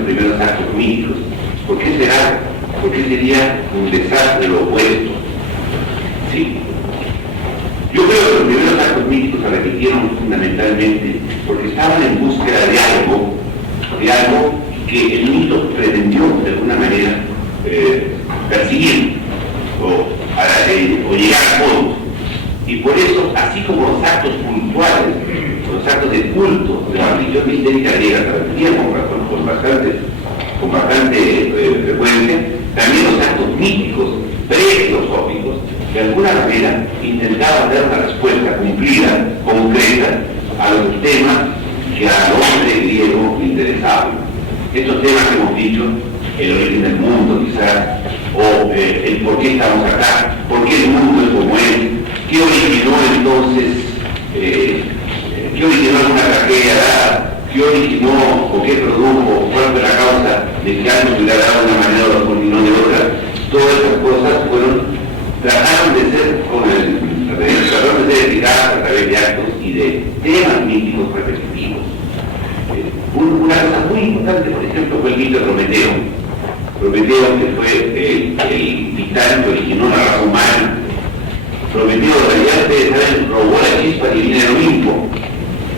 los primeros actos míticos. ¿Por qué será? ¿Por qué sería un desastre lo opuesto? Sí. Yo creo que los primeros actos míticos se repitieron fundamentalmente porque estaban en búsqueda de algo que el mito pretendió de alguna manera perseguir o llegar a fondo. Y por eso, así como los actos cultuales, los actos de culto de la religión mistérica griega se repetían con bastante frecuencia, también los actos míticos, pre-filosóficos, de alguna manera intentaban dar una respuesta cumplida, concreta, a los temas que al hombre griego le interesaban. Estos temas que hemos dicho, el origen del mundo quizás, o el por qué estamos acá, por qué el mundo es como es, qué originó entonces, qué originó alguna tragedia dada, qué originó o qué produjo, cuál fue la causa de que algo se hubiera dado de una manera o continuó de otra. Todas estas cosas trataron de ser explicadas a través de actos y de temas místicos repetitivos. Una cosa muy importante, por ejemplo, fue el mito de Prometeo. Prometeo, que fue el titán que originó la raza humana. Prometeo, en realidad, ustedes saben, robó la chispa divina del Olimpo.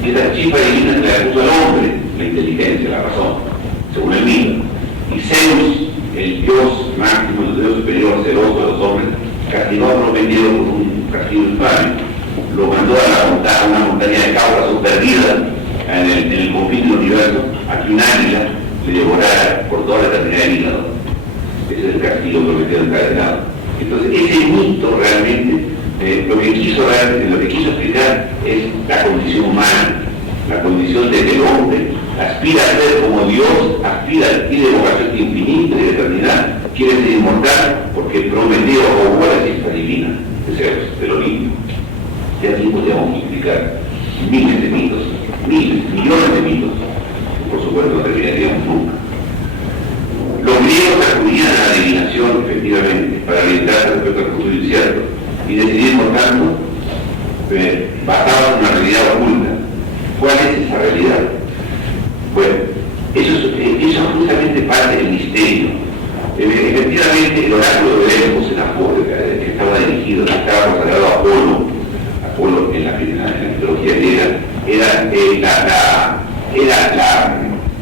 Y esa chispa divina se la puso al hombre, la inteligencia, la razón, según el mito. Y Zeus, el dios máximo, el dios superior, celoso de los hombres, castigó a Prometeo con un castigo infame. Lo mandó a una montaña de cabras perdidas en el confín del universo, a que un águila le devorara por toda la eternidad el hígado. Ese es el castigo Prometeo encadenado. Entonces, ese mito realmente, lo que quiso explicar es la condición humana, la condición de que el hombre aspira a ser como Dios, tiene vocación infinita y de eternidad, quiere ser inmortal, porque Prometeo robó la chispa divina de Zeus, del Olimpo. Y aquí podríamos explicar miles de mitos, millones de mitos, que por supuesto no terminaríamos nunca. Los griegos acudían a la adivinación, efectivamente, para orientarse respecto al futuro incierto, y decidir, por tanto, basados en una realidad oculta. ¿Cuál es esa realidad? Bueno, eso es justamente parte del misterio. Efectivamente, el oráculo de Delfos en Apolo, que estaba dirigido, que estaba consagrado a Apolo en la mitología griega, era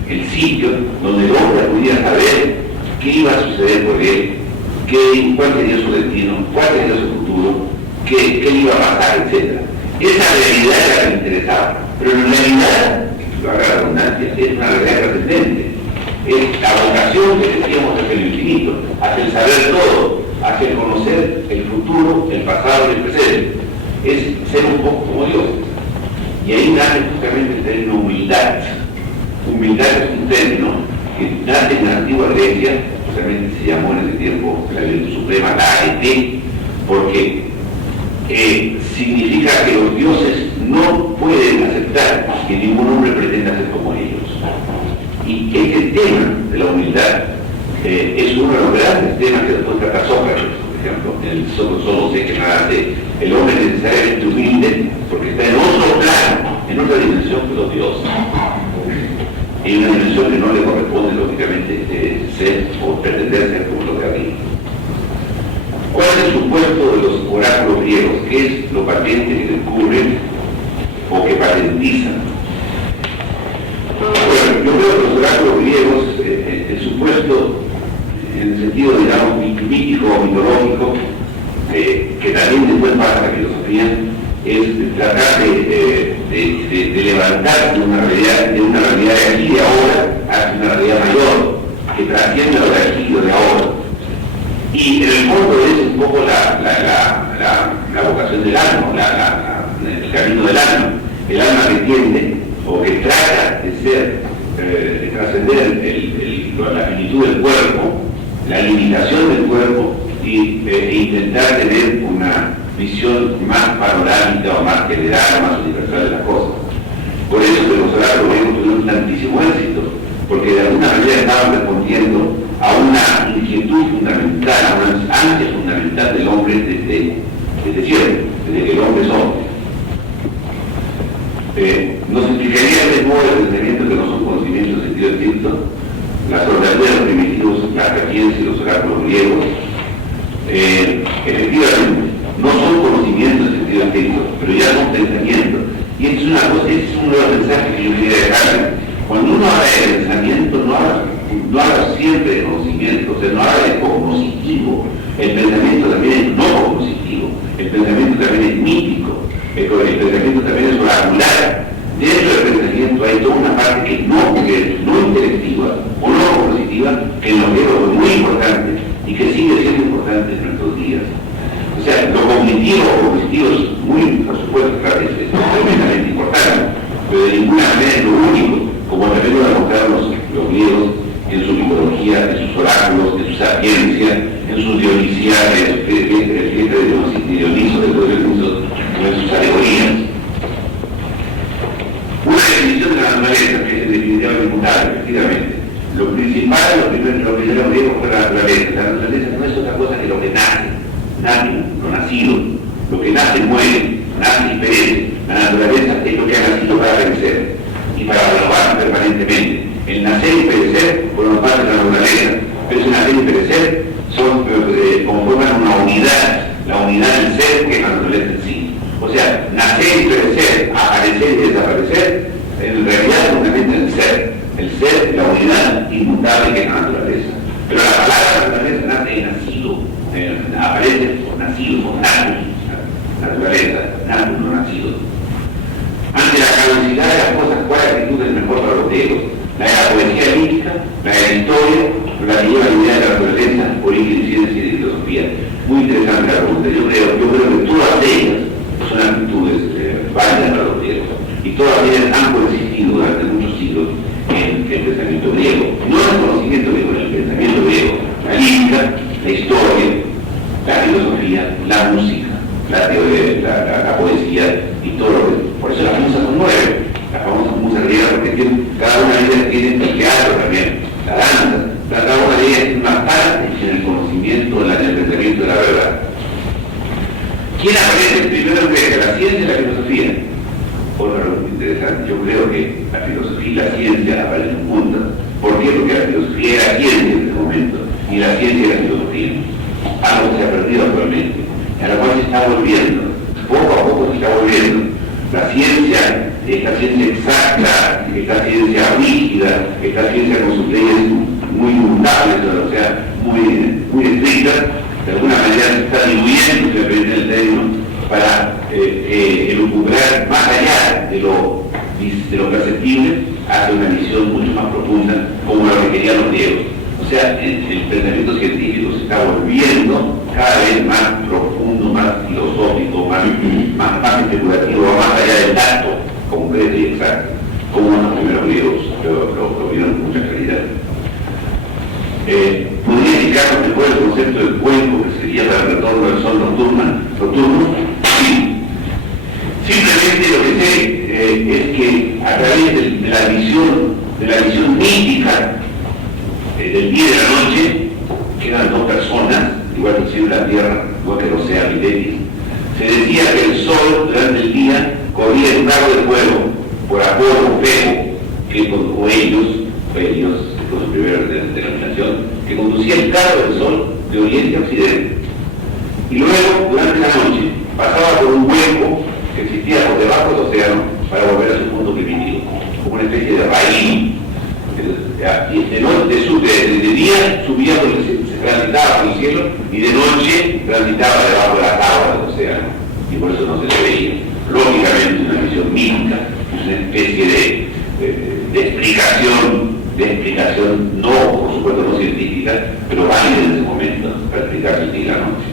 el sitio donde el hombre podía saber qué iba a suceder por él, cuál sería su destino, cuál sería su futuro, qué le iba a pasar, etc. Esa realidad era la que le interesaba, pero en realidad, lo haga la redundancia, es una realidad trascendente. Es la vocación que decíamos hacia el infinito, hacia el saber todo, hacia el conocer el futuro, el pasado y el presente. Es ser un poco como Dios. Y ahí nace justamente el término humildad. Humildad es un término que nace en la antigua Grecia, justamente se llamó en ese tiempo la virtud suprema, la arete, porque significa que los dioses no pueden aceptar que ningún hombre pretenda ser como ellos. Y este tema de la humildad es uno de los grandes temas que después trata Sócrates, por ejemplo, en el solo sé que nada sé. El hombre es necesariamente humilde porque está en otro plano, en otra dimensión que los dioses. Y una dimensión que no le corresponde, lógicamente, ser o pretender ser como los de arriba. ¿Cuál es el supuesto de los oráculos griegos? ¿Qué es lo patente que descubren o que patentizan? Bueno, yo creo que los oráculos griegos, el supuesto, en el sentido, digamos, mítico o mitológico, que también después pasa a la filosofía, es tratar de levantar de una realidad de aquí y de ahora hacia una realidad mayor, que trasciende lo de aquí y lo de ahora. Y en el fondo es un poco la vocación del alma, el camino del alma. El alma que entiende o que trata de trascender la finitud del cuerpo, la limitación del cuerpo e intentar tener una visión más panorámica o más general o más universal de las cosas. Por eso que los oráculos griegos tuvieron tantísimo éxito, porque de alguna manera estaban respondiendo a una inquietud fundamental, a una ansia fundamental del hombre desde siempre, desde que el hombre es hombre. Nos explicaría de modo el pensamiento que no son conocimientos en sentido estricto, las ordenaduras primitivos, la sapiencia y los oráculos griegos, efectivamente, no son conocimientos en sentido estricto, pero ya son pensamientos. Y es una cosa, ese es uno de los mensajes que yo quería dejarle. Cuando uno habla de pensamiento, no habla siempre de conocimiento, o sea, no habla de cognoscitivo. El pensamiento también es no cognoscitivo, el pensamiento también es mítico, el pensamiento también es oracular. Dentro del pensamiento hay toda una parte que es no intelectiva o no cognoscitiva, que en los griegos es muy importante y que sigue siendo importante en nuestros días. O sea, lo cognitivo o cognitivo es muy, por supuesto, claro, es tremendamente importante, pero de ninguna manera es lo único, como también lo demostraron los griegos en su mitología, en sus oráculos, en su sapiencia, en sus dionisianes, el fiesta de Dioniso, en sus alegorías. Una definición de la naturaleza, que es en definitiva inmutable, efectivamente. Lo principal, los primeros griegos fue la naturaleza. La naturaleza no es otra cosa que lo que nace, lo nacido. Lo que nace muere, nace y perece. La naturaleza es lo que ha nacido para perecer y para renovar permanentemente. El nacer y perecer forman parte de la naturaleza, pero ese nacer y perecer conforman una unidad, la unidad del ser que es la naturaleza en sí. O sea, nacer y perecer, aparecer y desaparecer, en realidad es únicamente el ser, la unidad inmutable que es la naturaleza. Pero la palabra naturaleza nace y nacido, aparece por nacido, por natus, naturaleza, natus, no nacido. Ante la caducidad de las cosas, ¿cuál actitud es mejor para los griegos? La de la poesía mítica, la de la historia, la que lleva la idea de la naturaleza, origen, ciencia y filosofía. Muy interesante la pregunta. Yo creo que todas ellas son actitudes válidas para los griegos. Y todas ellas han coexistido durante muchos siglos en el pensamiento griego. No en el conocimiento griego, en el pensamiento griego. La lírica, la historia, la filosofía, la música, la teoría, la poesía y todo lo que... Por eso las musas son nueve. Las famosas musas griegas, porque cada una de ellas tiene el teatro también, la danza, cada una de ellas tiene una parte en el conocimiento, en el pensamiento de la verdad. ¿Quién aparece primero en Grecia? ¿La ciencia y la filosofía? Otra pregunta interesante. Yo creo que la filosofía y la ciencia aparecen juntas. ¿Por qué? Porque la filosofía era ciencia en ese momento, y la ciencia era filosofía. Algo que se ha perdido actualmente, a la cual se está volviendo. Poco a poco se está volviendo. La ciencia, esta ciencia exacta, esta ciencia rígida, esta ciencia con sus leyes muy inmutables, o sea, muy estrictas, de alguna manera se está diluyendo, si me permiten el término, para elucubrar más allá de lo perceptible hacia una visión mucho más profunda, como lo que querían los griegos. O sea, el pensamiento científico se está volviendo cada vez más profundo, más filosófico, más especulativo, más allá del dato concreto y exacto, como los primeros griegos lo vieron con mucha claridad. ¿Podría indicarnos mejor el concepto del cuenco que sería para el retorno del sol nocturno? Sí. Simplemente lo que sé es que a través de la visión mítica del día y de la noche, que eran dos personas, igual que el cielo y la tierra, igual que el océano y Tetis, se decía que el sol durante el día corría en un carro de fuego por Apolo o Febo, o ellos, con su primera denominación, que conducía el carro del sol de oriente a occidente. Y luego, durante la noche, pasaba por un hueco que existía por debajo del océano para volver a su punto primitivo, como una especie de raíz. De día subía porque se transitaba por el cielo, y de noche transitaba debajo de las aguas del océano, y por eso no se le veía. Lógicamente una visión mística, una especie de explicación, no, por supuesto, no científica, pero válida en ese momento, para explicar el día y la noche.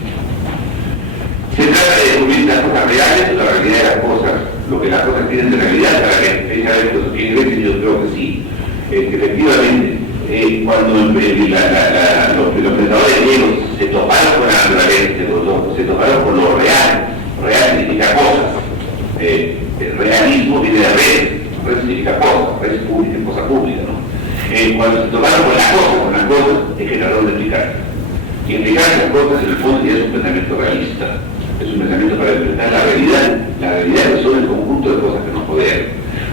Se trata de descubrir las cosas reales, la realidad de las cosas, lo que las cosas tienen de realidad, para que esa filosofía inglesa, yo creo que sí. Efectivamente, cuando los pensadores griegos se toparon con la naturaleza, se toparon con lo real significa cosas. El realismo viene de red significa cosas, red pública, cosa pública, ¿no? Cuando se toparon con las cosas, es que trataron de explicar. Y explicar las cosas, en el fondo, ya es un pensamiento realista, es un pensamiento para enfrentar la realidad que son el conjunto de cosas que nos rodean.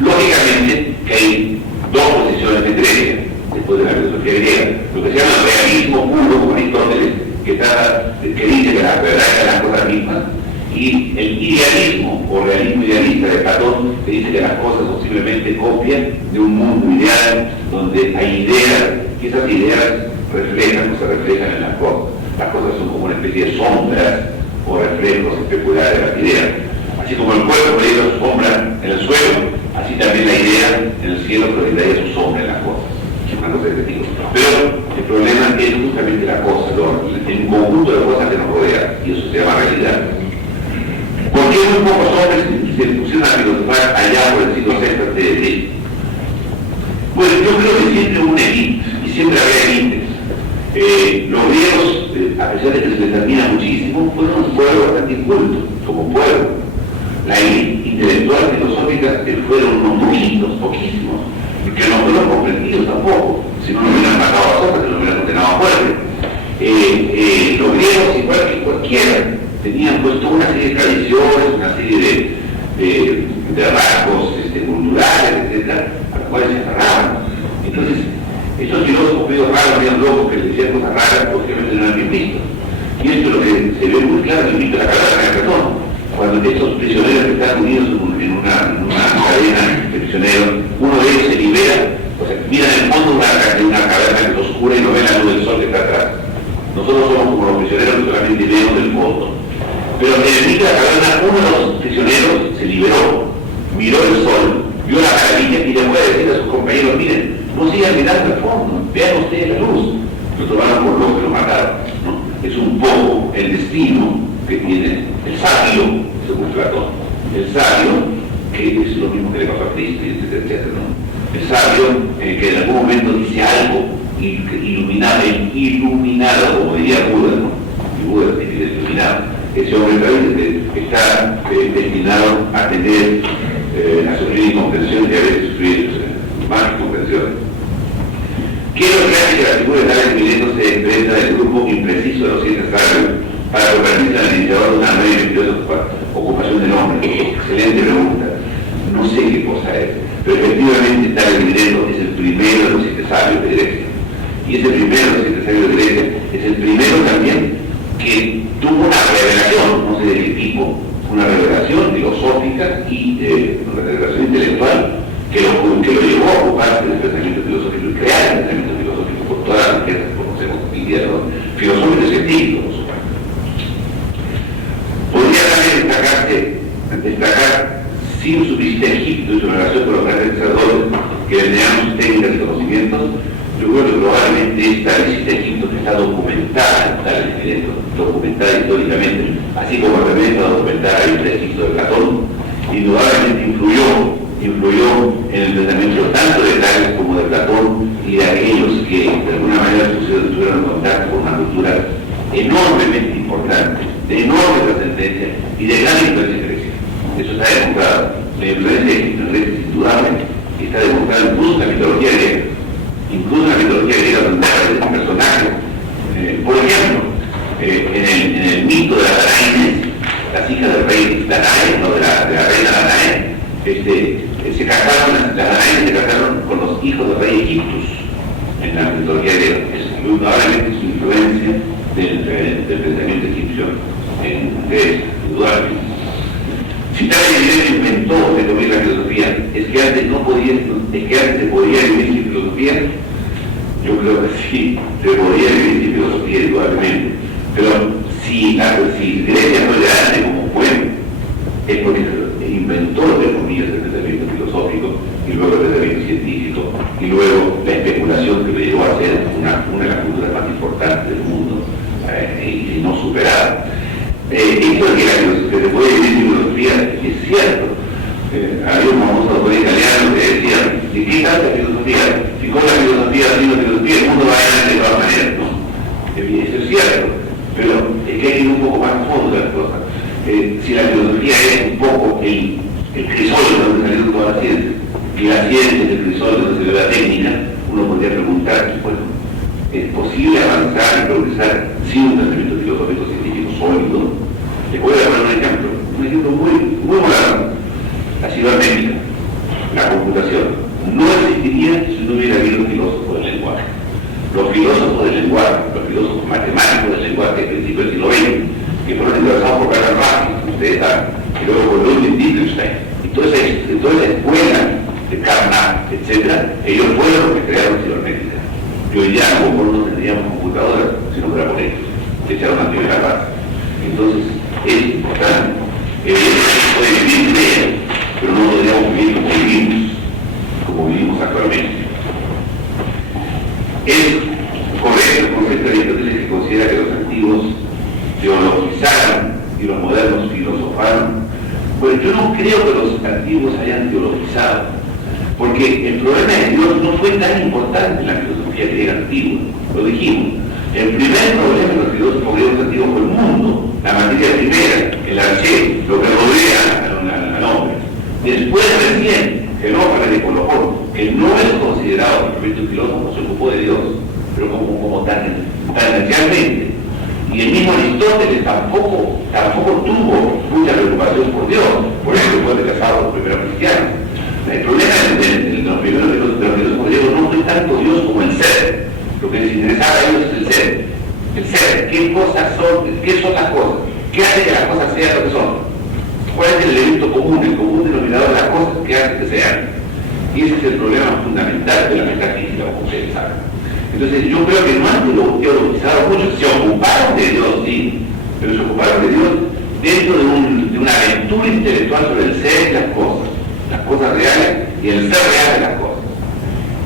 Lógicamente, que hay dos posiciones de Grecia, después de la filosofía que dice que la verdad es las cosas mismas, y el idealismo o realismo idealista de Platón, que dice que las cosas son simplemente copias de un mundo ideal donde hay ideas, y esas ideas reflejan o se reflejan en las cosas. Las cosas son como una especie de sombras o reflejos especulares de las ideas. Así como el cuerpo proyecta su sombra en el suelo, así también la idea en el cielo proyectaría su sombra en las cosas. Una cosa de tipo. Pero el problema es justamente la cosa, el conjunto de cosas que nos rodea, y eso se llama realidad. ¿Por qué muy pocos hombres se pusieron a filosofar allá por el siglo VI a.C.? Bueno, yo creo que siempre hubo una élite, y siempre había élites. Los griegos, a pesar de que se les admira muchísimo, fueron un pueblo bastante inculto, como pueblo. La élite intelectual filosófica fueron unos poquísimos, que no fueron comprendidos tampoco, si no hubieran matado a Sócrates, lo hubieran condenado a muerte. Los griegos, igual que cualquiera, tenían puesto una serie de tradiciones, una serie de rasgos culturales, etc., a los cuales se agarraban. Entonces, esos filósofos medio raros, medio locos, que decían cosas raras, obviamente no eran bien vistos. Y esto es lo que se ve muy claro en el mito de la calavera de Platón. Cuando estos prisioneros que están unidos en una cadena de prisioneros, uno de ellos se libera, o sea, mira en el fondo una caverna que es oscura y no ve la luz del sol que está atrás. Nosotros somos como los prisioneros que solamente vemos del fondo. Pero en el mito de la caverna, uno de los prisioneros se liberó, miró el sol, vio la maravilla y le puede decir a sus compañeros, miren, no sigan mirando al fondo, vean ustedes la luz. Lo tomaron por loco y lo mataron, ¿no? Es un poco el destino que tiene el sabio, según Platón. El sabio, que es lo mismo que le pasó a Cristo, etcétera, ¿no? El sabio, que en algún momento dice algo iluminado, como diría Buda, ¿no? Y Buda significa iluminado. Ese hombre está destinado a tener, a sufrir incomprensión y a veces sufrir más incomprensión. Quiero creer que la figura de Tales de Mileto se desprenda del grupo impreciso de los 7 sabios para convertirse en el iniciador de una nueva y mentirosa ocupación del hombre. Excelente pregunta. No sé qué cosa es, pero efectivamente Tales de Mileto es el primero de los 7 sabios de Grecia. Y ese primero de los 7 sabios de Grecia es el primero también que tuvo una revelación, no sé de qué tipo, una revelación filosófica y una revelación intelectual que lo llevó a ocuparse del pensamiento filosófico y crear el pensamiento filosófico por todas las riquezas que conocemos hoy día, ¿no? Filosófico y científico, por supuesto. Podría también destacar sin su visita a Egipto y su relación con los grandes sacerdotes que vendrían sus técnicas y conocimientos. Yo creo que probablemente esta visita a Egipto, que está documentada, documentada históricamente, así como también está documentada la visita a Egipto de Platón, indudablemente influyó en el pensamiento tanto de Tales como de Platón y de aquellos que de alguna manera tuvieron contacto con una cultura enormemente importante, de enorme trascendencia y de gran influencia en Grecia. Eso está demostrado. La influencia de Egipto en Grecia es indudable y está demostrado incluso en la mitología griega. Incluso en la mitología griega donde aparece un personaje. Por ejemplo, en el mito de las Danaíes, las hijas del rey Danae, no de la reina Danae, se casaron, las Danaíes se casaron con los hijos del rey Egiptus en la mitología griega. Es indudablemente su influencia del pensamiento egipcio en Grecia, indudablemente. Si Tales de Mileto inventó la filosofía, es que antes se podía vivir sin filosofía. Yo creo que sí, se podía vivir sin filosofía, indudablemente. Pero si Grecia no era grande como fue, es porque inventó, entre comillas, el pensamiento filosófico y luego el pensamiento científico y luego la especulación que le llevó a ser una de las culturas más importantes del mundo y no superada. Esto de que se puede vivir sin filosofía es cierto. Había un famoso autor italiano que decía, ¿de qué tanta filosofía? Si con la filosofía, sin la filosofía, el mundo va a ganar de todas maneras, ¿no? Eso es cierto, pero es que hay que ir un poco más a fondo de las cosas. Si la filosofía es un poco el crisol donde salieron todas las ciencias, y la ciencia es el crisol donde salió la técnica, uno podría preguntar, bueno, ¿es posible avanzar y progresar sin un pensamiento filosófico científico sólido? Les voy a poner un ejemplo muy moderno. La cibernética, la computación, no existiría si no hubiera habido filósofos del lenguaje. los filósofos del lenguaje, los filósofos matemáticos del lenguaje del principio del siglo XX, que fueron interesados por Karl Marx, ustedes saben, y luego por Ludwig Wittgenstein, y toda esa escuela de Karl Marx, etc., ellos fueron los que crearon cibernética. Y hoy ya no tendríamos computadoras, sino que era por ellos, que echaron a Karl Marx. Entonces, es importante. Puede vivir ideas, pero no podríamos vivir como vivimos actualmente. Es correcto el concepto de Aristóteles que considera que los antiguos teologizaron y los modernos filosofaron. Pues yo no creo que los antiguos hayan teologizado, porque el problema de Dios no fue tan importante en la filosofía griega antigua, lo dijimos. El primer problema de los filósofos griegos antiguos fue el mundo, la materia primera, el arché, lo que rodea al hombre. Después recién, Genófanes de Colofón, que no es considerado propiamente un filósofo, se ocupó de Dios, pero como tangencialmente. Y el mismo Aristóteles tampoco tuvo mucha preocupación por Dios, por eso fue rechazado por los primeros cristianos. El problema de los primeros filósofos griegos no fue tanto Dios como el ser. Lo que les interesaba a ellos es el ser. El ser, qué cosas son, qué son las cosas, qué hace que las cosas sean lo que son. ¿Cuál es el elemento común, el común denominador de las cosas que hace que sean? Y ese es el problema fundamental de la metafísica, como ustedes saben. Entonces yo creo que no han teologizado mucho, se ocuparon de Dios, sí, pero se ocuparon de Dios dentro de una aventura intelectual sobre el ser y las cosas reales y el ser real de las cosas.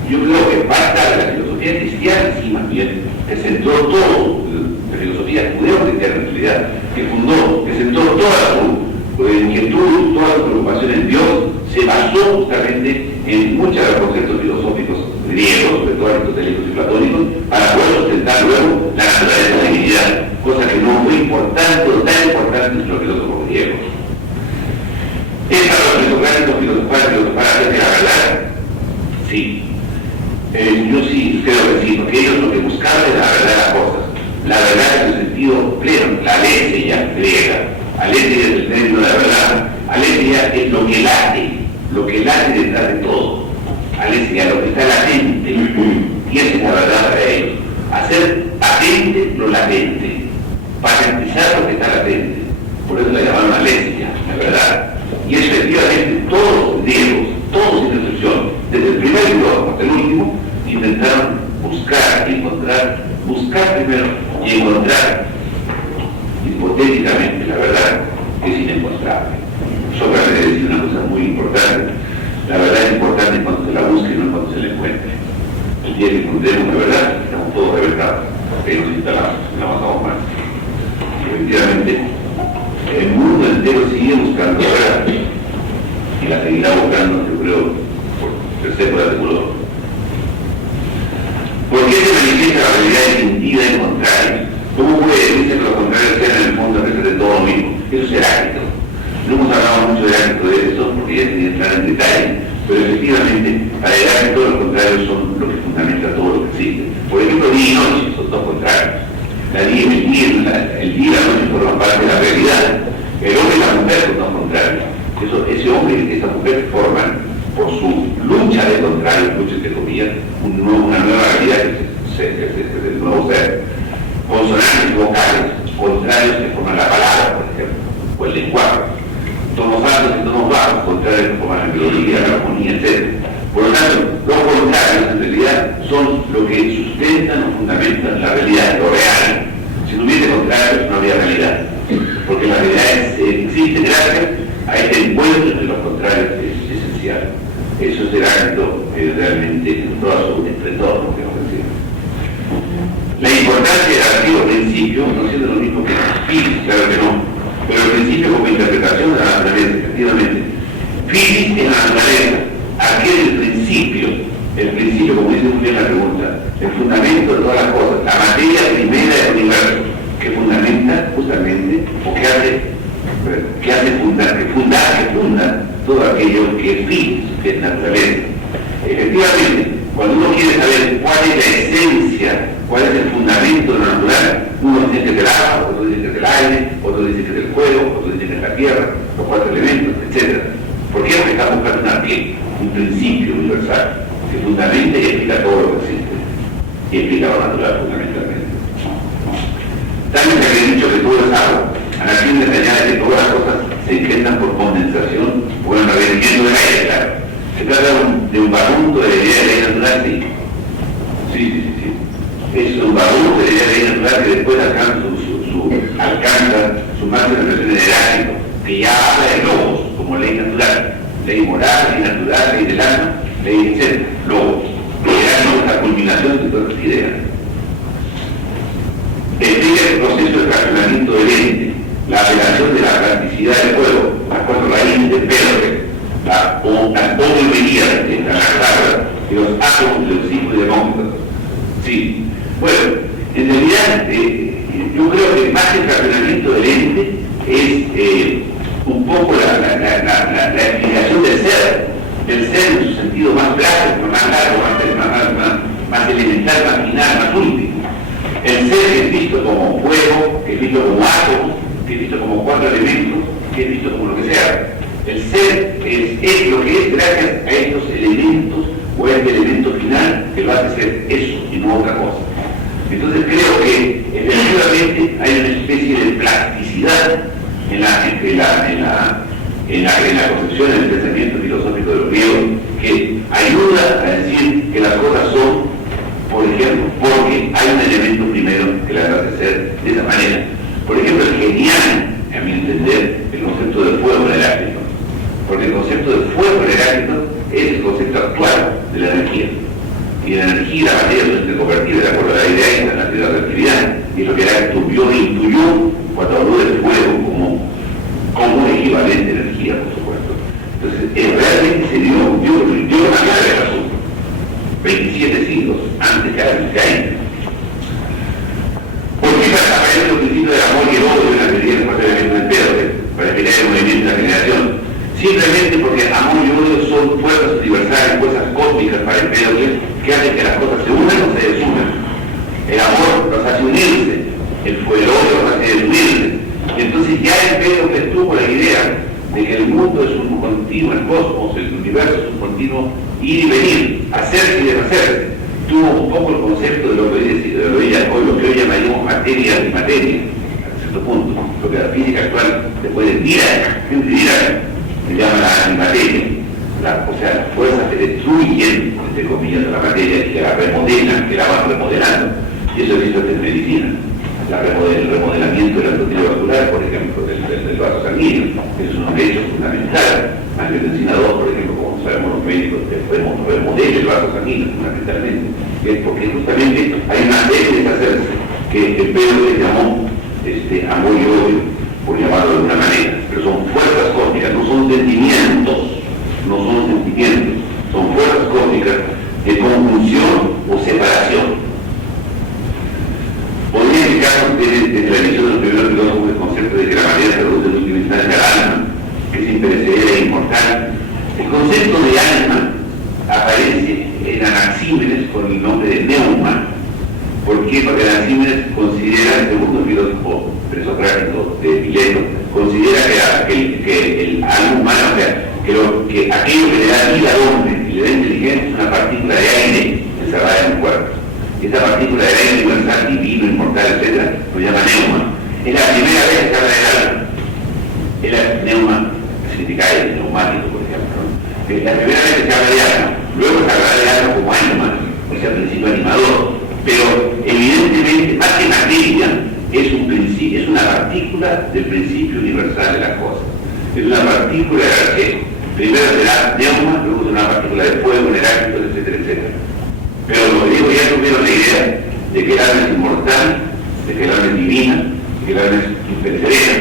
Yo creo que parte de la filosofía cristiana, sí, más bien, que centró todo, la filosofía judeo-cristiana en realidad, que centró toda su inquietud, toda su preocupación en Dios, se basó justamente en muchos de los conceptos filosóficos griegos, sobre todo aristotélicos y platónicos, para poder sustentar luego la naturaleza de la divinidad, cosa que no fue importante o tan importante en los filósofos griegos. ¿Es para los filosofar de la verdad? Sí. Yo sí creo que sí, porque ellos lo que buscaban es la verdad de las cosas. La verdad en su sentido pleno, la aletheia griega. Aletheia es el término de la verdad. Aletheia es lo que late detrás de todo. Aletheia, lo que está latente, y esa es la verdad para ellos. Hacer patente lo latente, patentizar lo que está latente. Por eso la llamaron aletheia, la verdad. Y efectivamente todos los griegos, todos sin excepción, desde el primer libro hasta el último, intentaron buscar primero y encontrar hipotéticamente la verdad que es inencontrable. Sócrates decía una cosa muy importante: la verdad es importante cuando se la busque y no cuando se la encuentre. El día que encontremos la verdad, estamos todos reventados, que nos instalamos, no avanzamos más. Y efectivamente, el mundo entero sigue buscando la verdad y la seguirá buscando, yo creo, por tercer por seguro. ¿Por qué se manifiesta la realidad distintiva en contrario? ¿Cómo puede decirse que los contrarios sean en el fondo de todo lo mismo? Eso es Heráclito. No hemos hablado mucho de Heráclito de eso, porque ya tiene que entrar en detalle, pero efectivamente, para Heráclito los contrarios son lo que fundamenta todo lo que existe. Por ejemplo, día y noche son dos contrarios. El día y la noche forman parte de la realidad. El hombre y la mujer son dos contrarios. Ese hombre y esa mujer forman, por su lucha de contrarios, lucha entre comillas, una nueva realidad que es el nuevo ser. Consonantes vocales, contrarios que forman la palabra, por ejemplo, o el lenguaje. Tonos altos y tonos bajos, contrarios que forman la melodía, la armonía, etc. Por lo tanto, los contrarios en realidad son lo que sustentan o fundamentan la realidad, lo real. Si no hubiese contrarios, no habría realidad, porque la realidad existe gracias a este encuentro entre los contrarios, que es esencial. Eso es Heráclito realmente en todo su esplendor, que nos decía. La importancia del antiguo principio, no siendo lo mismo que el physis, claro que no, pero el principio como interpretación de la naturaleza, efectivamente. Physis en la naturaleza, aquel es el principio, como dice muy bien la pregunta, el fundamento de todas las cosas, la materia primera del universo, que fundamenta justamente, o que funda todo aquello que es physis, que es naturaleza. Efectivamente, cuando uno quiere saber cuál es la esencia, cuál es el fundamento de lo natural, uno dice que es el agua, otro dice que es el aire, otro dice que es el fuego, otro dice que es la tierra, los cuatro elementos, etc. ¿Por qué? Porque está buscando un principio universal que fundamenta y explica todo lo que existe. y explica lo natural fundamentalmente. También se había dicho que todo es agua. Anaxímenes añade que todas las cosas se engendran por condensación o el enrevesimiento del aire, claro. Se trata de un barrunto de la idea de ley natural, sí. Sí. Es un barrunto de la idea de ley natural que después alcanza su máxima expresión en el Heráclito, que ya habla de logos como ley natural, ley moral, ley natural, ley del alma, ley etc. Logos. Que la culminación de todas las ideas. Explica el proceso de fraccionamiento del ente, la apelación de la plasticidad del fuego, las cuatro raíces del verde, las homoimerías entre las tablas de los átomos del ciclo y demócritos. Sí. Bueno, en realidad, yo creo que más que el fraccionamiento del ente es un poco la explicación del ser en su sentido más plástico, más largo, más elemental, más final, más último. El ser que es visto como fuego, que es visto como átomos, que es visto como cuatro elementos, que es visto como lo que sea. El ser es lo que es gracias a estos elementos o a este elemento final que lo hace ser eso y no otra cosa. Entonces creo que efectivamente hay una especie de plasticidad en la concepción del pensamiento filosófico de los griegos que ayuda a decir que las cosas son, por ejemplo, porque hay un elemento primero que las hace ser de esa manera. Por ejemplo, el genial, a mi entender, el concepto del fuego en el Heráclito. Porque el concepto del fuego en el Heráclito es el concepto actual de la energía. Y la energía y la materia son interconvertibles de acuerdo a la idea de la relatividad. Y es lo que Heráclito vio e intuyó cuando habló del fuego como un equivalente de energía, por supuesto. Entonces, realmente se dio una clave al asunto. 27 siglos antes que Einstein. ¿Por qué aparecen los principios del amor y el odio en la teoría del cuarto elemento del pedo para explicar el movimiento de la generación? Simplemente porque amor y odio son fuerzas universales, fuerzas cósmicas para el pedo que hacen que las cosas se unan o se desunan. El amor los hace unirse, el odio los hace desunirse. Entonces ya el pedo que estuvo la idea de que el mundo es un continuo, el cosmos, el universo es un continuo ir y venir, hacerse y deshacerse. Tuvo un poco el concepto de lo que hoy llamaríamos materia y materia, a cierto punto, lo que la física actual después de Dirac se llama la antimateria, o sea, las fuerzas que destruyen, entre comillas, a la materia y que la remodelan, que la van remodelando. Y eso existe en medicina. El remodelamiento del endotelio vascular, por ejemplo, del vaso sanguíneo, es un hecho fundamental. Angiotensina 2, por ejemplo, como sabemos los médicos, remodela el vaso sanguíneo fundamentalmente. Es porque justamente hay una ley de deshacerse que el Pedro le llamó amor y odio, por llamarlo de alguna manera. Pero son fuerzas cósmicas, no son sentimientos, son fuerzas cósmicas de conjunción o separación. Podría explicar desde la visión de los primeros filósofos el concepto de que la materia se reduce en última instancia al alma, que es imperecedera e inmortal. El concepto de alma aparece en Anaxímenes con el nombre de neuma. ¿Por qué? Porque Anaxímenes considera, el segundo filósofo presocrático de Mileto, considera que el alma humana, o sea, que aquello que le da vida al hombre y le da inteligencia es una partícula de aire encerrada en un cuerpo. Esta partícula de aire universal, divino, inmortal, etc., lo llama neuma. Es la primera vez que se habla del alma. Es la neuma, significa aire, neumático, por ejemplo. Es la primera vez que se habla de alma. Luego se habla del alma como alma, o sea, principio animador. Pero evidentemente, más que materia, es una partícula del principio universal de las cosas. Es una partícula que primero será neuma, luego será una partícula de fuego, en el ámbito, etcétera, etcétera. Pero los griegos ya tuvieron la idea de que el alma es inmortal, de que el alma es divina, de que el alma es imperecedera,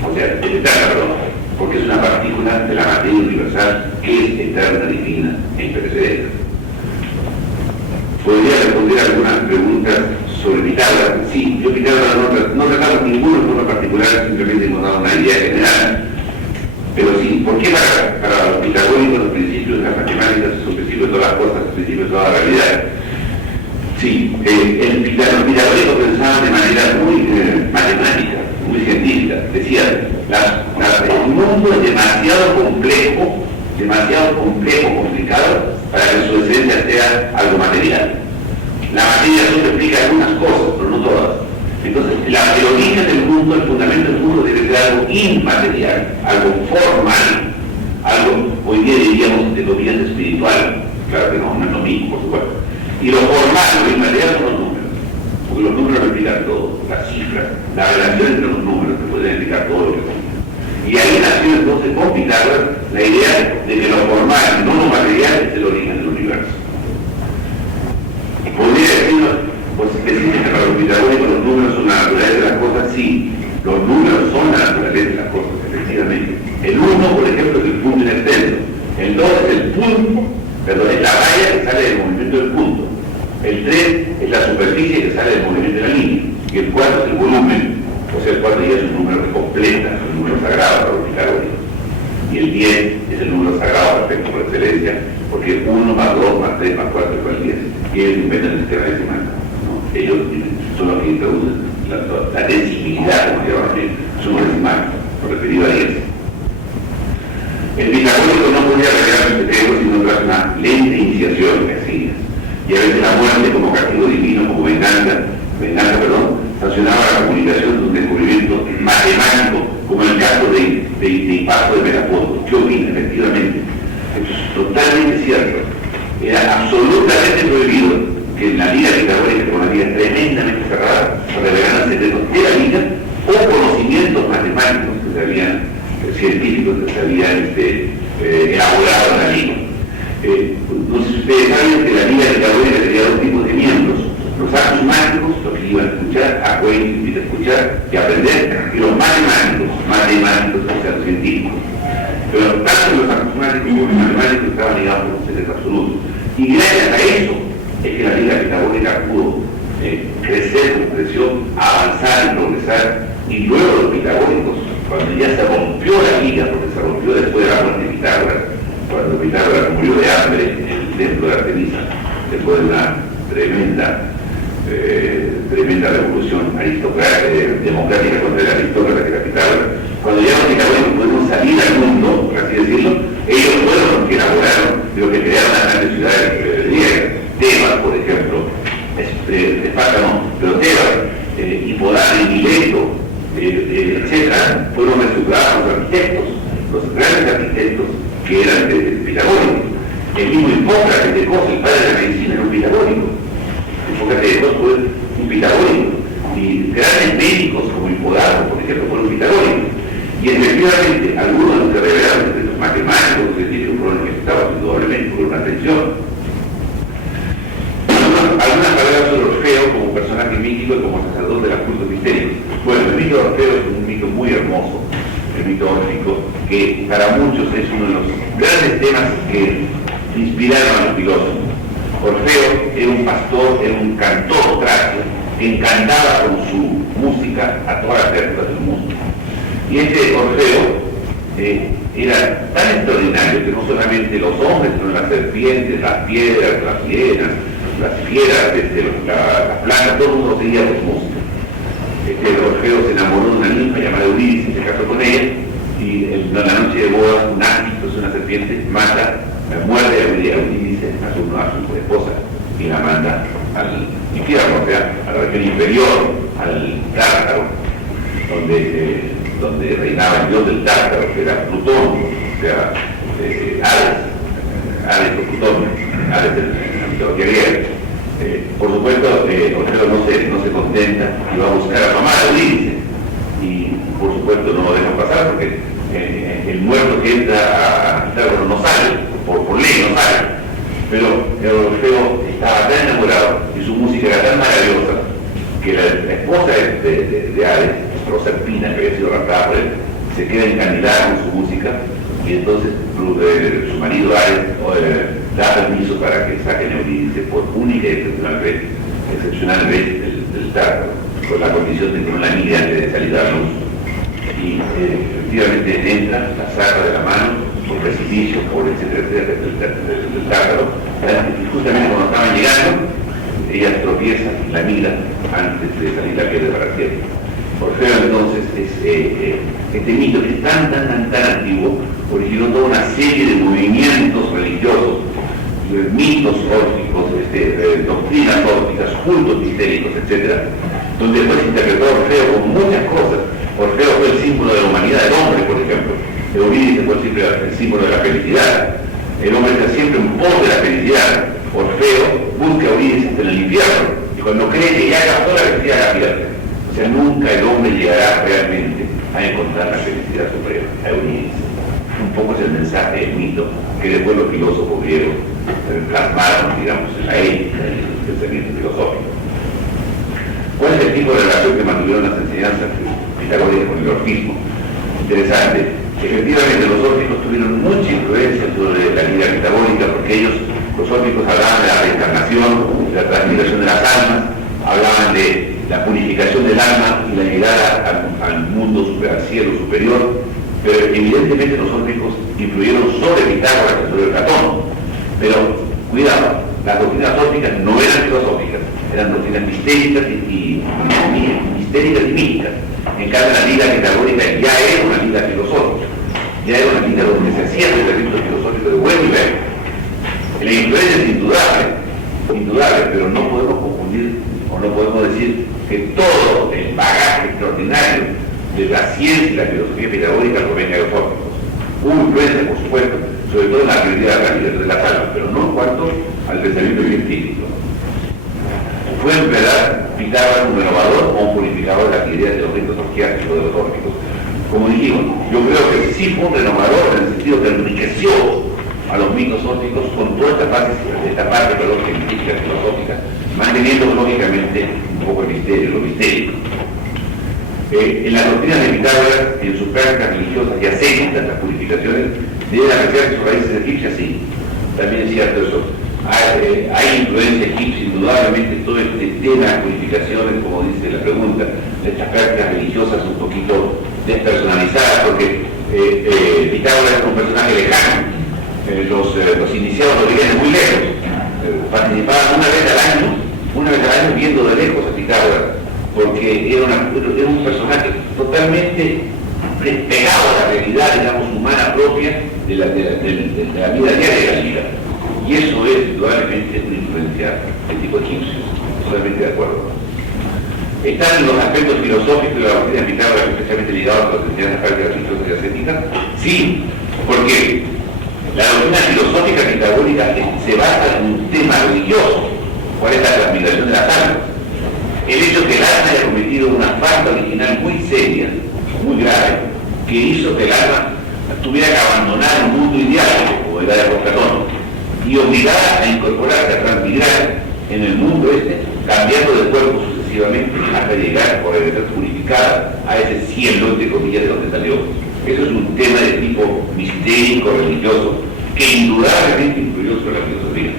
o sea, eterna, perdón, porque es una partícula de la materia universal que es eterna, divina e imperecedera. ¿Podría responder algunas preguntas sobre Pitágoras? Sí, yo Pitágoras no tratamos ninguno en forma particular, simplemente hemos dado una idea general. Pero sí, ¿por qué para los pitagóricos los principios de las matemáticas son principios de todas las cosas, los principios de toda la realidad? Sí, los pitagóricos pensaban de manera muy matemática, muy científica. Decían, el mundo es demasiado complejo, complicado, para que su esencia sea algo material. La materia solo explica algunas cosas, pero no todas. Entonces, el origen del mundo, el fundamento del mundo debe ser algo inmaterial, algo formal, algo, hoy día diríamos, de dominante espiritual. Claro que no, no es lo mismo, por supuesto. Y lo formal, lo inmaterial son los números, porque los números explican todo, las cifras, la relación entre los números que pueden explicar todo lo que son. Y ahí nació entonces con Pitágoras la idea de que lo formal, no lo material, es el origen del universo. Y podría decirnos, pues decir que para los pitagóricos los números son la naturaleza de las cosas, sí, los números son la naturaleza de las cosas, efectivamente. El 1, por ejemplo, es el punto en el centro, el 2 es el punto, perdón, es la raya que sale del movimiento del punto, el 3 es la superficie que sale del movimiento de la línea, y el 4 es el volumen, o sea, el 4 ya es un número que completa, es un número sagrado para los pitagóricos. Y el 10 es el número sagrado perfecto por excelencia, porque 1 más 2 más 3 más 4 igual 10. Y ellos inventan el sistema decimal, ¿no? Ellos son los que introducen la decimalidad, como llaman aquí, sumo decimal, referido a 10. El pitagórico no podía revelar su secreto sino tras una lenta iniciación, así, y a veces la muerte como castigo divino, como venganza, sancionaba la comunicación de un descubrimiento matemático, como en el caso de Hipato de Melaponto. ¿Qué opina? Efectivamente, eso es totalmente cierto. Era absolutamente prohibido que en la liga pitagórica, que era una liga tremendamente cerrada, se revelaran secretos de la liga o conocimientos matemáticos que se habían, científicos que se habían elaborado en la liga. No sé si ustedes saben que la liga pitagórica tenía dos tipos de miembros: los axiomáticos, los que iban a escuchar, a escuchar y aprender, y los matemáticos, o sea, los científicos. Pero tanto los axiomáticos como los matemáticos estaban ligados por un secreto absoluto. Y gracias a eso es que la liga pitagórica pudo crecer, creció, avanzar y progresar. Y luego los pitagóricos, cuando ya se rompió la liga, porque se rompió después de la muerte de Pitágoras, cuando Pitágoras murió de hambre en el templo de Artemisa, después de una tremenda revolución democrática contra el aristócrata que era Pitágoras. Cuando ya los pitagóricos pudieron salir al mundo, por así decirlo, ellos fueron los que elaboraron lo que crearon las grandes ciudades griegas. Tebas, por ejemplo, Esparta no, pero Tebas, Hipodame, Mileto, etc., fueron estructurados los arquitectos, los grandes arquitectos que eran pitagóricos. El mismo Hipócrates de Cos, el padre de la medicina, era un pitagórico. Hipócrates de Cos fue un pitagórico. Y grandes médicos como Hipodamo, por ejemplo, fueron pitagóricos. Y efectivamente, algunos de los que revelaron secretos matemáticos, científicos, fueron ejecutados indudablemente por una atención. Algunas palabras sobre Orfeo como personaje mítico y como sacerdote de los cultos mistéricos. Bueno, el mito de Orfeo es un mito muy hermoso, el mito órfico, que para muchos es uno de los grandes temas que inspiraron a los filósofos. Orfeo era un pastor, era un cantor tracio, que encantaba con su música a todas las criaturas del mundo. Y este Orfeo era tan extraordinario que no solamente los hombres, sino las serpientes, las piedras, las hienas, las fieras, las plantas, todo el mundo seguía por su música. Orfeo se enamoró de una ninfa llamada Eurídice, se casó con ella, y en la noche de bodas, un áspito, una serpiente, muerde a Eurídice, a su esposa, y la manda al infierno, o sea, a la región inferior, al Tártaro, donde reinaba el dios del Tártaro, que era Plutón, o sea, Hades o Plutón, Hades de la mitología griega. Por supuesto, Orfeo no se contenta y va a buscar a mamá de Eurídice, y por supuesto no lo dejan pasar porque el muerto que entra a Tártaro no sale, por ley no sale. Pero Orfeo estaba tan enamorado y su música era tan maravillosa que la esposa de Hades, Proserpina, que había sido raptada por él, se queda encandilada con su música, y entonces su marido Hades da permiso para que saquen a Eurídice por única y excepcional vez del Tártaro, con la condición de que no la mire antes de salir a la luz. Y efectivamente entra, la saca de la mano, por precipicio, por etcétera, del Tártaro. Y justamente cuando estaban llegando, ella tropieza, la mira antes de salir la piedra para siempre. Orfeo entonces este mito que es tan antiguo, originó toda una serie de movimientos religiosos mitos órficos, doctrinas órficas, cultos mistéricos, etc., donde fue interpretado Orfeo con muchas cosas. Orfeo fue el símbolo de la humanidad del hombre, por ejemplo. Eurídice fue siempre el símbolo de la felicidad. El hombre está siempre en pos de la felicidad. Orfeo busca a Eurídice en el infierno, y cuando cree que ya captó la felicidad la pierde. O sea, nunca el hombre llegará realmente a encontrar la felicidad suprema, a Eurídice. Un poco es el mensaje del mito que después los filósofos griegos plasmaron, digamos, en la ética y en el pensamiento filosófico. ¿Cuál es el tipo de relación que mantuvieron las enseñanzas pitagóricas con el orfismo? Interesante. Efectivamente, los órficos tuvieron mucha influencia sobre la vida pitagórica, porque ellos, los órficos, hablaban de la reencarnación, de la transmigración de las almas, hablaban de la purificación del alma y la llegada al mundo, al cielo superior, pero evidentemente los órficos influyeron sobre Pitágoras y sobre Platón. Pero, cuidado, las doctrinas órficas no eran filosóficas, eran doctrinas mistéricas y místicas. En cambio, la vida pitagórica ya era una vida filosófica, ya era una vida donde se hacía el ejercicio filosófico de buen nivel. La influencia es indudable, pero no podemos confundir o no podemos decir que todo el bagaje extraordinario de la ciencia y la filosofía pitagórica provenga de los órficos. Hubo influencia, por supuesto, sobre todo en la teoría de las almas, pero no en cuanto al pensamiento científico. ¿Fue en verdad Pitágoras un renovador o un purificador de las ideas de los ritos orgiásticos de los órficos? Como dijimos, yo creo que sí fue un renovador en el sentido que enriqueció a los mitos órficos con toda esta parte científica, filosófica, manteniendo lógicamente un poco el misterio, lo mistérico. En las doctrinas de Pitágoras, en sus prácticas religiosas y ascéticas, las purificaciones deben apreciarse sus raíces egipcias, sí. También es cierto eso. Hay influencia egipcia, indudablemente, todo este tema de purificaciones, como dice la pregunta, de estas prácticas religiosas un poquito despersonalizadas, porque Pitágoras es un personaje lejano. Los iniciados lo veían muy lejos. Participaban una vez al año viendo de lejos a Pitágoras, porque era un personaje totalmente despegado de la realidad, digamos, humana propia de la vida diaria de la vida. Y eso es, indudablemente, una influencia de tipo egipcio. Totalmente de acuerdo. ¿Están los aspectos filosóficos de la doctrina de Pitágoras especialmente ligados a las enseñanzas prácticas religiosas y ascéticas? Sí, porque la doctrina filosófica pitagórica se basa en un tema religioso. ¿Cuál es la transmigración de las almas? El hecho que el alma haya cometido una falta original muy seria, muy grave, que hizo que el alma tuviera que abandonar un mundo ideal, como era de Platón, y obligada a incorporarse, a transmigrar en el mundo cambiando de cuerpo sucesivamente hasta llegar, por ser purificada, a ese cielo, entre comillas, de donde salió. Eso es un tema de tipo mistérico, religioso, que indudablemente influyó sobre la filosofía.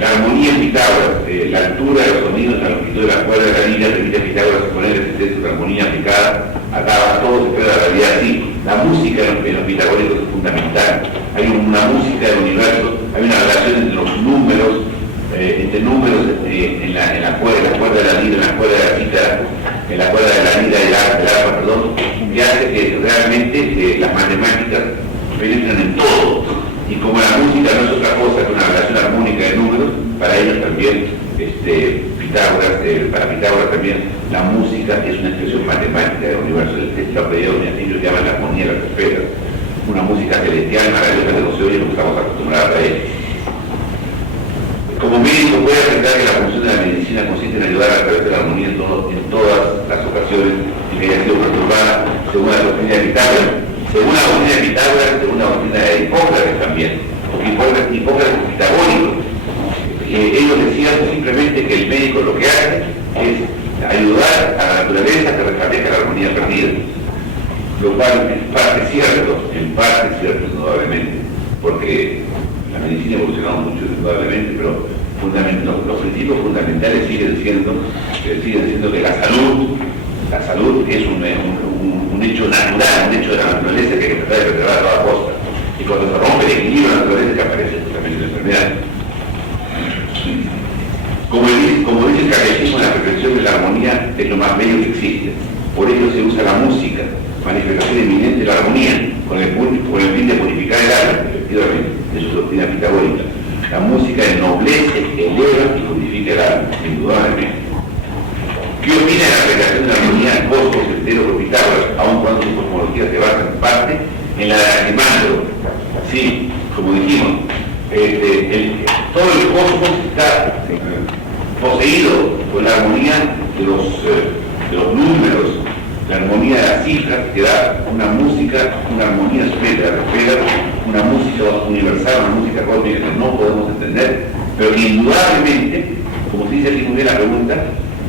La armonía en Pitágoras, la altura de los sonidos, la longitud de la cuerda de la línea, permite a Pitágoras suponer la existencia de una armonía aplicada a todo se puede la realidad así. La música en los pitagóricos es fundamental. Hay una música del universo, hay una relación entre los números, en la cuerda de la lira, en la cuerda de la cítara, en la cuerda de la lira del arpa, que hace que realmente las matemáticas penetran en todo. Y como la música no es otra cosa que una relación armónica de números, para ellos también, para Pitágoras también, la música es una expresión matemática del universo. Ellos llaman la armonía de las esferas, una música celestial maravillosa que no se oye porque estamos acostumbrados a ella. Como médico puede afirmar que la función de la medicina consiste en ayudar a través de la armonía en todas las ocasiones y que haya sido perturbada según la doctrina de Pitágoras. Según la doctrina de Pitágoras, según la doctrina de Hipócrates también, porque Hipócrates es pitagórico. Ellos decían simplemente que el médico lo que hace es ayudar a la naturaleza que restablezca la armonía perdida. Lo cual en parte es cierto, indudablemente, porque la medicina ha evolucionado mucho, indudablemente, pero los principios fundamentales siguen siendo que la salud es un hecho natural, un hecho de la naturaleza que hay que tratar de preservar a toda costa. Y cuando se rompe el equilibrio de la naturaleza, que aparece justamente la enfermedad. Como dice el catecismo, la perfección de la armonía es lo más bello que existe. Por ello se usa la música manifestación eminente de la armonía, con el fin de purificar el alma, efectivamente, de su doctrina pitagórica. La música ennoblece, eleva y purifica el alma, indudablemente. ¿Qué opina de la aplicación de la armonía al cosmos entero por Pitágoras, aun cuando su cosmología se basa en parte en la de Anaximandro? Sí, como dijimos, todo el cosmos está poseído por la armonía de los números, la armonía de las cifras, que da una música, una armonía superior, una música universal, una música cósmica que no podemos entender, pero que indudablemente, como se dice aquí muy bien la pregunta,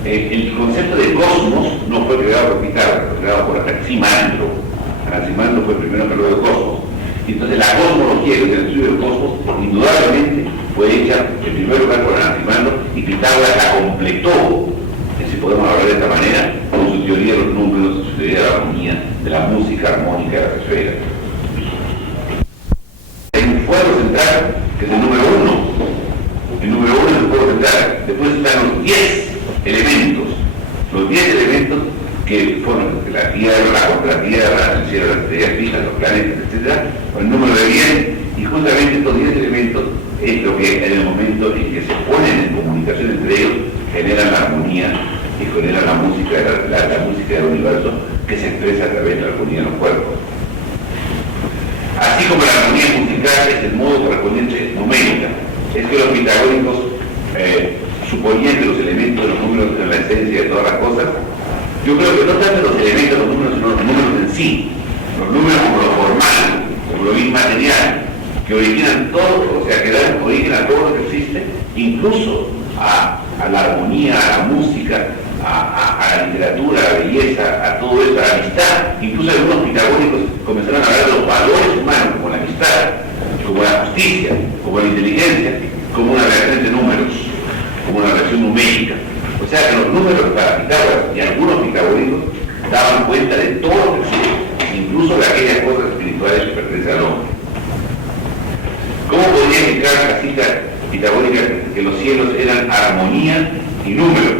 el concepto de cosmos no fue creado por Pitágoras, fue creado por Anaximandro. Anaximandro fue el primero que habló de cosmos. Y entonces la cosmología, que es el estudio del cosmos, indudablemente fue hecha en primer lugar por Anaximandro, y Pitágoras la completó, si podemos hablar de esta manera, con su teoría de los números, su teoría de la armonía, de la música armónica de las esferas. Hay un fuero central, que es el número 1. El número 1 es el fuero central. Después están los 10 elementos. Los 10 elementos que forman la Tierra, la contratierra, el cielo, las estrellas fijas, los planetas, etc. Con el número de 10, y justamente estos 10 elementos es lo que en el momento en que se ponen en comunicación entre ellos generan la armonía y generan la música, la música del universo, que se expresa a través de la armonía de los cuerpos. Así como la armonía musical es el modo correspondiente numérica, es que los pitagóricos suponían que los elementos de los números eran la esencia de todas las cosas. Yo creo que no tanto los elementos de los números, sino los números en sí, los números como lo formal, como lo inmaterial, que originan todo, o sea, que dan origen a todo lo que existe, incluso a la armonía, a la música, a la literatura, a la belleza, a todo eso, a la amistad. Incluso algunos pitagóricos comenzaron a hablar de los valores humanos, como la amistad, como la justicia, como la inteligencia, como una relación de números, como una relación numérica. O sea que los números para Pitágoras y algunos pitagóricos daban cuenta de todo lo que existe, incluso de aquellas cosas espirituales que pertenecen al hombre. ¿Cómo podría explicar la cita pitagórica que los cielos eran armonía y número?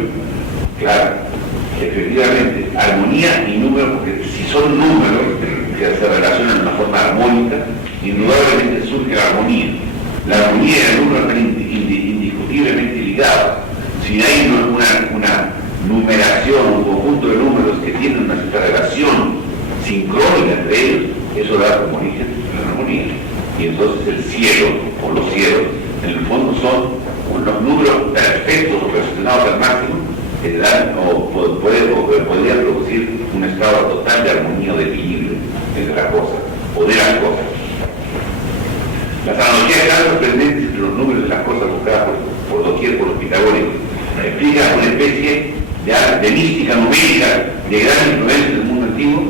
Claro, efectivamente, armonía y número, porque si son números que se relacionan de una forma armónica, indudablemente surge la armonía. La armonía y el número están indiscutiblemente ligados. Si hay una numeración, un conjunto de números que tienen una cierta relación sincrónica entre ellos, eso da como origen a la armonía. Y entonces el cielo, o los cielos, en el fondo son unos números perfectos o relacionados al máximo, que dan o podrían producir un estado total de armonía o de equilibrio entre las cosas, o de las cosas. Las analogías tan sorprendentes entre los números de las cosas buscadas por doquier por los pitagóricos explican una especie de mística numérica de gran influencia en el mundo antiguo.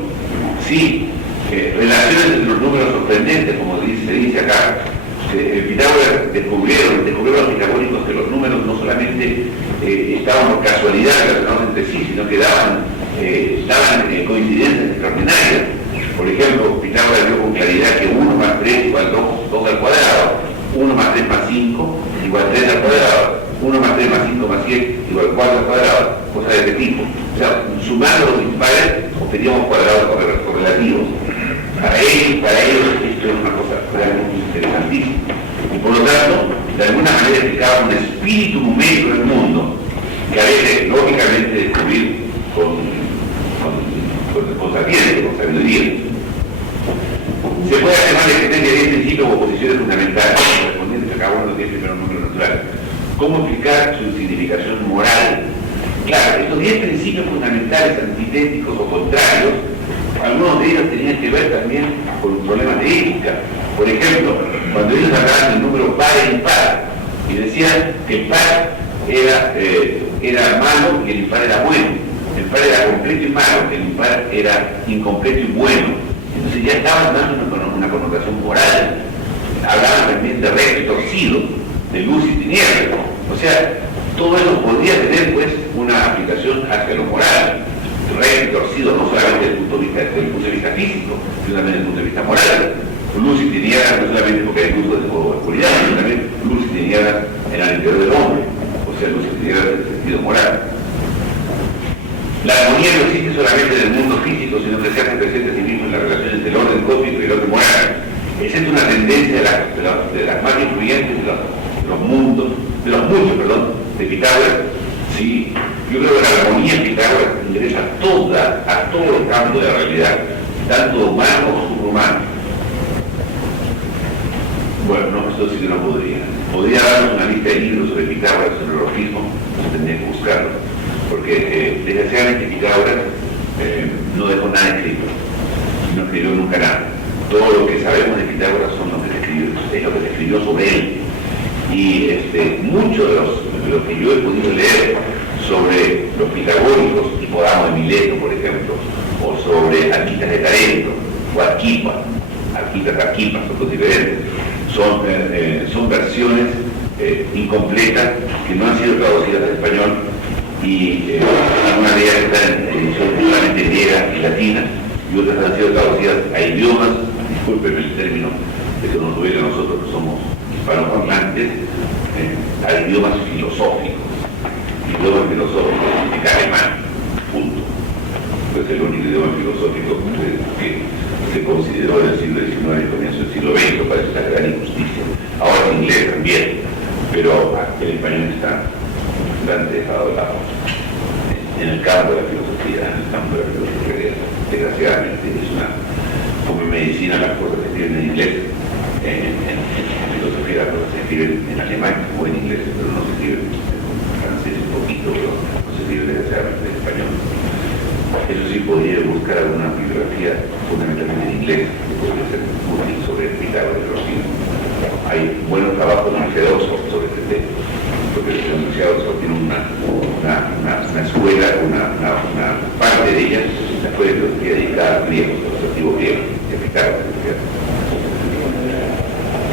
Sí, relaciones entre los números sorprendentes, como se dice acá. Pitágoras descubrieron los pitagóricos que los números no solamente estaban por casualidad relacionados entre sí, sino que daban coincidencias extraordinarias. Por ejemplo, Pitágoras vio con claridad que 1 más 3 igual 2 al cuadrado, 1 más 3 más 5 igual 3 al cuadrado, 1 más 3 más 5 más 7 igual 4 al cuadrado, cosas de este tipo. O sea, sumando los impares, obteníamos cuadrados correlativos. Para ellos esto es una cosa realmente interesantísima. Y por lo tanto, de alguna manera explicaba un espíritu numérico del mundo que había que, lógicamente, descubrir con sapiencia, con sabiduría. Se puede afirmar la existencia de 10 principios o posiciones fundamentales correspondientes a cada uno de los 10 primeros números naturales. ¿Cómo explicar su significación moral? Claro, estos 10 principios fundamentales antitéticos o contrarios, algunos de ellos tenían que ver también con problemas de ética. Por ejemplo, cuando ellos hablaban del número par e impar, y decían que el par era malo y el impar era bueno. El par era completo y malo, el impar era incompleto y bueno. Entonces ya estaban dando una connotación moral. Hablaban también de recto y torcido, de luz y tinieblas. O sea, todo eso podría tener pues una aplicación hacia lo moral. Recto y torcido no solamente desde el punto de vista físico, sino también desde el punto de vista moral. Luz y tinieblas no solamente porque hay luz de oscuridad, sino también luz y tinieblas en el interior del hombre. O sea, luz y tinieblas en el sentido moral. La armonía no existe solamente en el mundo físico, sino que se hace presente a sí mismo en las relaciones del orden cósmico y el orden moral. Esa es una tendencia de las más influyentes de los mundos, de los muchos, de Pitágoras. Sí, yo creo que la armonía en Pitágoras interesa a todo el campo de la realidad, tanto humano como subrahumano. Bueno, no, esto sí que no podría. Podría darnos una lista de libros sobre Pitágoras, sobre el orfismo, tendría que buscarlo, porque desgraciadamente Pitágoras no dejó nada escrito, no escribió nunca nada. Todo lo que sabemos de Pitágoras son lo que se escribió sobre él. Y mucho de lo que yo he podido leer sobre los pitagóricos, tipo Adamo de Mileto, por ejemplo, o sobre Arquitas de Tarento, o Arquipa, son dos diferentes. Son versiones incompletas que no han sido traducidas al español y algunas de ellas están en edición puramente griega y latina y otras han sido traducidas a idiomas, discúlpenme el término de que nos duele a nosotros que somos hispanoparlantes, a idiomas filosóficos. Idiomas filosóficos significa alemán, punto. Es el único idioma filosófico que se consideró en el siglo XIX y comienzo del siglo XX, parece una gran injusticia. Ahora el inglés también, pero el español está bastante dejado de lado. En el campo de la filosofía, desgraciadamente, es como en medicina las cosas se escriben en inglés, en filosofía las cosas se escriben en alemán o en inglés, pero no se escriben en francés un poquito, pero no se escriben desgraciadamente en español. Eso sí, podría buscar alguna bibliografía fundamentalmente en inglés que podría ser útil sobre Pitágoras y los signos. Hay buenos trabajos en la Universidad de Oxford sobre este tema, porque la Universidad de Oxford tiene una escuela, una parte de ella, la escuela de filosofía dedicada a griegos, a los antiguos griegos, y a Pitágoras.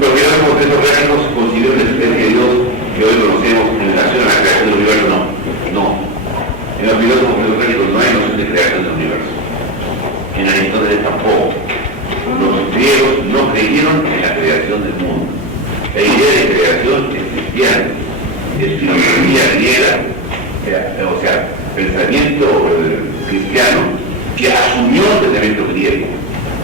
Los filósofos orgánicos consideran la existencia de Dios que hoy conocemos en relación a la creación del universo, no. En los filósofos orgánicos no hay noción de creación del universo. En Aristóteles tampoco. Los griegos no creyeron en la creación del mundo. La idea de creación es cristiana, es filosofía griega, o sea, pensamiento cristiano que asumió el pensamiento griego.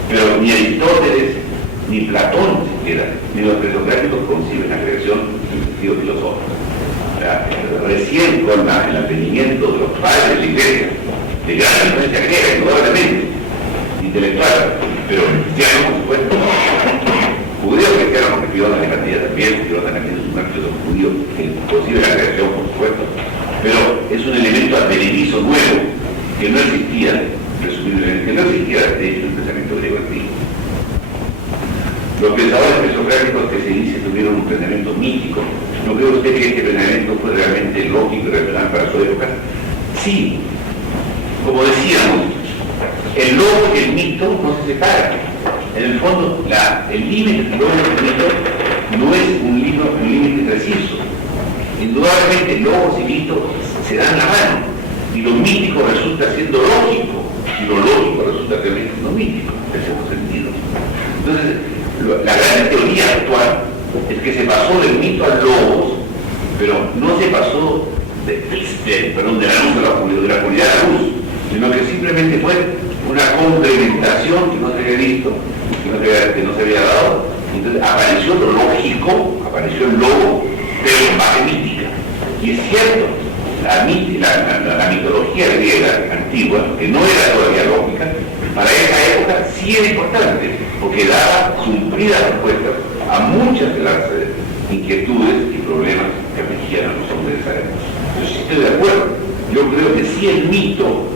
Pero ni Aristóteles, ni Platón siquiera, ni los presocráticos conciben la creación en sentido filosófico. Recién con el advenimiento de los padres de la iglesia, de gran influencia griega, indudablemente, intelectual, pero cristiano, por supuesto, judío cristiano, porque Pío de Alejandría también, Pío de Alejandría es un filósofo judío que concibe la creación, por supuesto, pero es un elemento advenedizo nuevo que no existía, presumiblemente, que no existía de hecho en el pensamiento griego antiguo. Los pensadores presocráticos que se dice tuvieron un pensamiento mítico. ¿No cree usted que este pensamiento fue realmente lógico y racional para su época? Sí. Como decíamos, el logo y el mito no se separan. En el fondo, el límite entre el logo y el mito no es un límite preciso. Indudablemente, logos y mitos se dan la mano. Y lo mítico resulta siendo lógico. Y lo lógico resulta realmente siendo mítico, en cierto sentido. Entonces, la gran teoría actual es que se pasó del mito al logos, pero no se pasó de la luz a la oscuridad a la luz, sino que simplemente fue una complementación que no se había visto, que no se había dado. Entonces apareció lo lógico, apareció el logo, pero en base mítica. Y es cierto, la mitología griega antigua, que no era todavía lógica, para esa época sí era importante, porque daba cumplidas respuestas a muchas de las inquietudes y problemas que afligían a los hombres de esa época. Yo sí estoy de acuerdo. Yo creo que sí el mito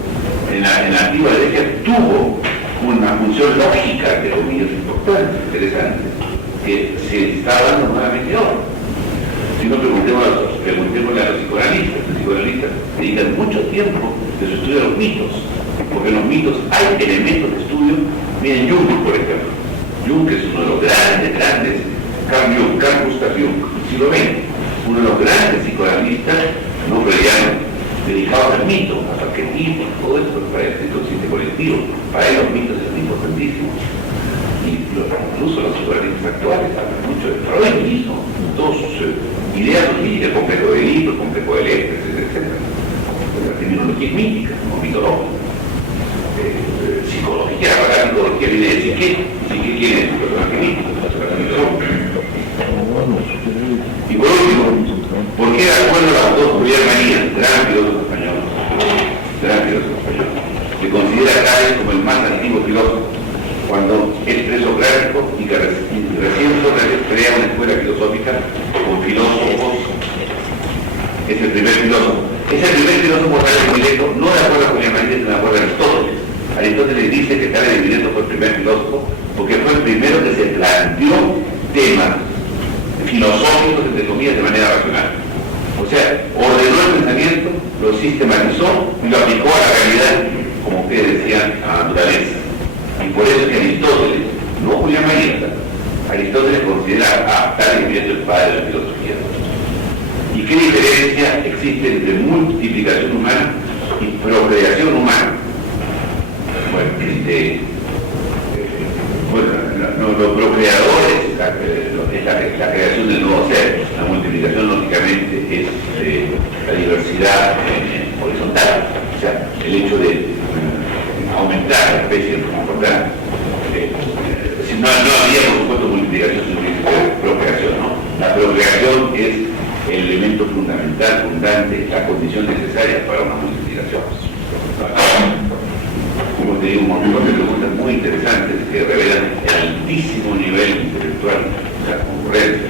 en la antigua Grecia tuvo una función lógica, de comillas, importante, interesante, que se está dando nuevamente ahora. Si no, preguntémosle a los psicoanalistas. Los psicoanalistas dedican mucho tiempo de su estudio a los mitos, porque en los mitos hay elementos de estudio. Miren Jung, por ejemplo. Jung es uno de los grandes, Carl Gustav Jung, siglo XX, uno de los grandes psicoanalistas no freudianos, dedicados al mito, a los arquetipos, todo esto para el consciente colectivo. Para él los mitos son importantísimos. Y incluso los psicoanalistas actuales hablan mucho de Freud mismo, todas sus ideas, el complejo de Edipo, el complejo de Electres, etc. terminología es mítica, no mitológica. Psicología, la mitología viene de Psique. Psique, ¿quién es? Un personaje mítico, un personaje mitológico. Y por último, ¿por qué de acuerdo al autor Julián María, gran filósofo español, se considera a Tales como el más antiguo filósofo, cuando es presocrático y que recién Sócrates crea una escuela filosófica con filósofos? Es el primer filósofo. Es el primer filósofo Tales de Mileto, no de acuerdo a Julián María, sino de acuerdo a Aristóteles. Aristóteles dice que Tales de Mileto fue el primer filósofo porque fue el primero que se planteó temas filosóficos, entre comillas, de manera racional. O sea, ordenó el pensamiento, lo sistematizó y lo aplicó a la realidad, como ustedes decían, a la naturaleza. Y por eso es que Aristóteles, no Julián María, Aristóteles considera a Tales de Mileto el padre de la filosofía. ¿Y qué diferencia existe entre multiplicación humana y procreación humana? Bueno, los procreadores es la creación del nuevo ser. La multiplicación, lógicamente, es la diversidad horizontal. O sea, el hecho de aumentar la especie es muy importante. No habría, por supuesto, multiplicación sin procreación, ¿no? La procreación es el elemento fundamental, fundante, la condición necesaria para una multiplicación. Como te digo, un montón de preguntas muy interesantes que revelan el altísimo nivel intelectual de la concurrencia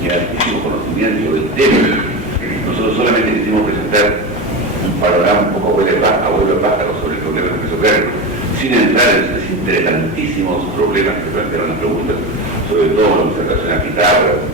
y el altísimo conocimiento del tema. Nosotros solamente quisimos presentar un panorama un poco abuelo pájaro sobre el problema presocrático, sin entrar en los interesantísimos problemas que plantearon las preguntas, sobre todo lo que se relaciona a Pitágoras,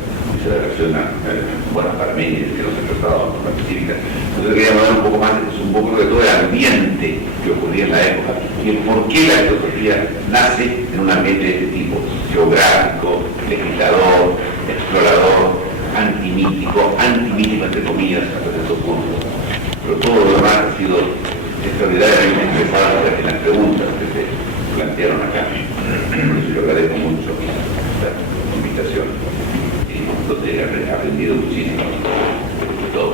se relaciona a Parménides, que no se trataba con la científica. Entonces queríamos dar un poco más, un poco de todo el ambiente que ocurría en la época y el por qué la filosofía nace en un ambiente de este tipo, geográfico, legislador, explorador, antimítico entre comillas, hasta cierto punto. Pero todo lo demás ha sido extraordinariamente expresado en las preguntas que se plantearon acá. Por eso yo agradezco mucho esta invitación. Donde he aprendido muchísimo de todo.